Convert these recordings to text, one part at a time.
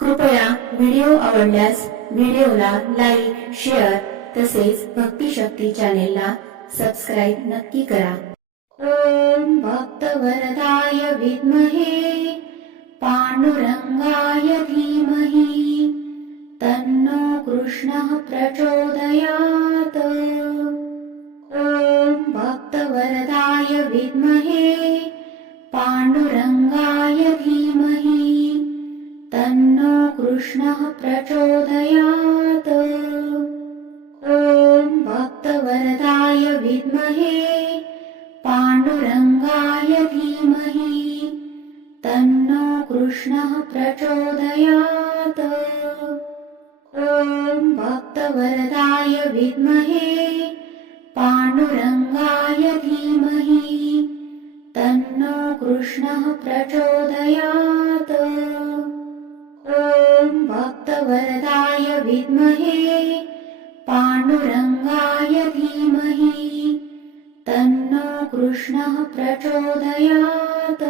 कृपया व्हिडिओ आवडल्यास व्हिडिओला लाईक, शेअर तसेच भक्तिशक्ती चॅनेलला सबस्क्राईब नक्की करा. ओम भक्तवरदाय विद्महे पांडुरंगाय धीमहि तन्नो कृष्णः प्रचोदयात्. ओम भक्तवरदाय विद्महे पांडुरंगाय धीमहि तन्नो कृष्णः प्रचोदयात्. ओम भक्तवरदाय विद्महे पांडुरंगाय धीमहि तन्नो कृष्णः प्रचोदयात्. ओम भक्तवरदाय विद्महे पांडुरंगाय धीमहि तन्नो कृष्णः प्रचोदयात्. ओम भक्तवरदाय विद्महे पांडुरंगाय धीमहि तन्नो कृष्णः प्रचोदयात्.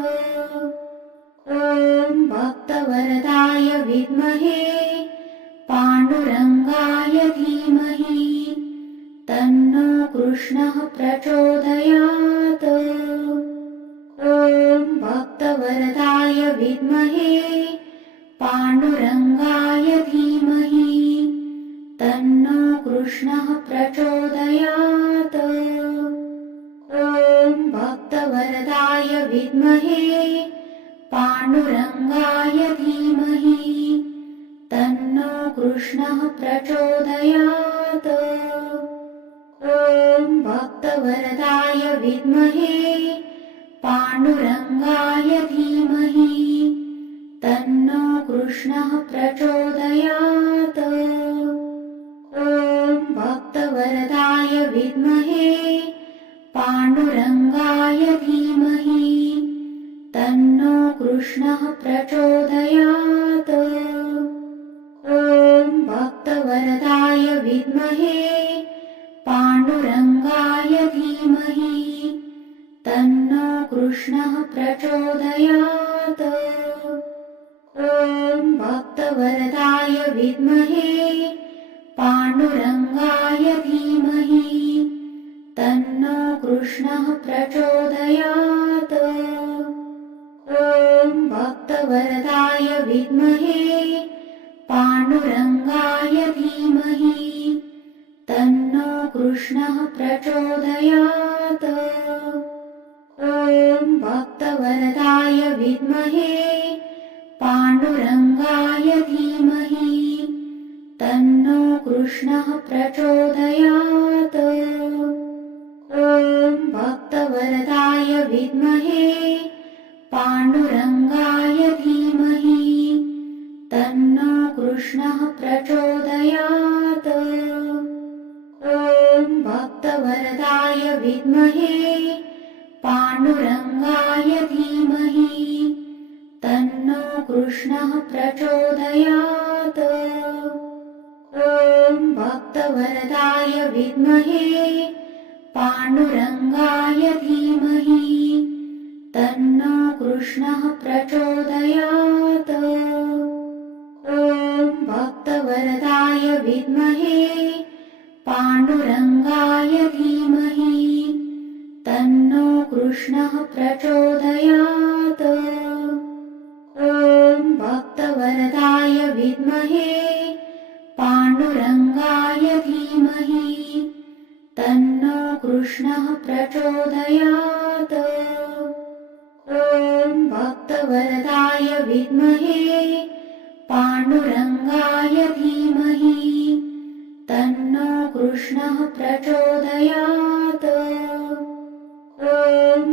ओम भक्तवरदाय विद्महे पांडुरंगाय धीमहि तन्नो कृष्णः प्रचोदयात्. ओम भक्तवरदाय विद्महे पांडुरंगाय धीमहि तन्नो कृष्णः प्रचोदयात्. ओम भक्तवरदाय विद्महे पांडुरंगाय धीमहि तन्नो कृष्णः प्रचोदयात्. ओम भक्तवरदाय विद्महे पांडुरंगाय धीमहि तन्नो कृष्णः प्रचोदयात्. ओम भक्तवरदाय विद्महे पांडुरंगाय धीमहि तन्नो कृष्णः प्रचोदयात्. ओम भक्तवरदाय विद्महे पांडुरंगाय धीमहि तन्नो कृष्णः प्रचोदयात्. ओम भक्तवरदाय विद्महे पांडुरंगाय धीमहि तन्नो कृष्णः प्रचोदयात्. ओम भक्तवरदाय विद्महे पांडुरंगाय धीमहि तन्नो कृष्णः प्रचोदयात्. ओम भक्तवरदाय विद्महे पांडुरंगाय धीमहि तन्नो कृष्णः प्रचोदयात्. ओम भक्तवरदाय विद्महे पांडुरंगाय धीमहि तन्नो कृष्णः प्रचोदयात्. ओम भक्तवरदाय विद्महे पांडुरंगाय धीमहि तन्नो कृष्णः प्रचोदयात्. ओम भक्तवरदाय विद्महे पांडुरंगाय धीमहि तन्नो कृष्णः प्रचोदयात्. ओम भक्तवरदाय विद्महे पांडुरंगाय धीमहि तन्नो कृष्णः प्रचोदयात्. ओम भक्तवरदाय विद्महे पांडुरंगाय धीमहि तन्नो कृष्णः प्रचोदयात्. ओम भक्तवरदाय विद्महे पांडुरंगाय धीमहि तन्नो कृष्णः प्रचोदयात्.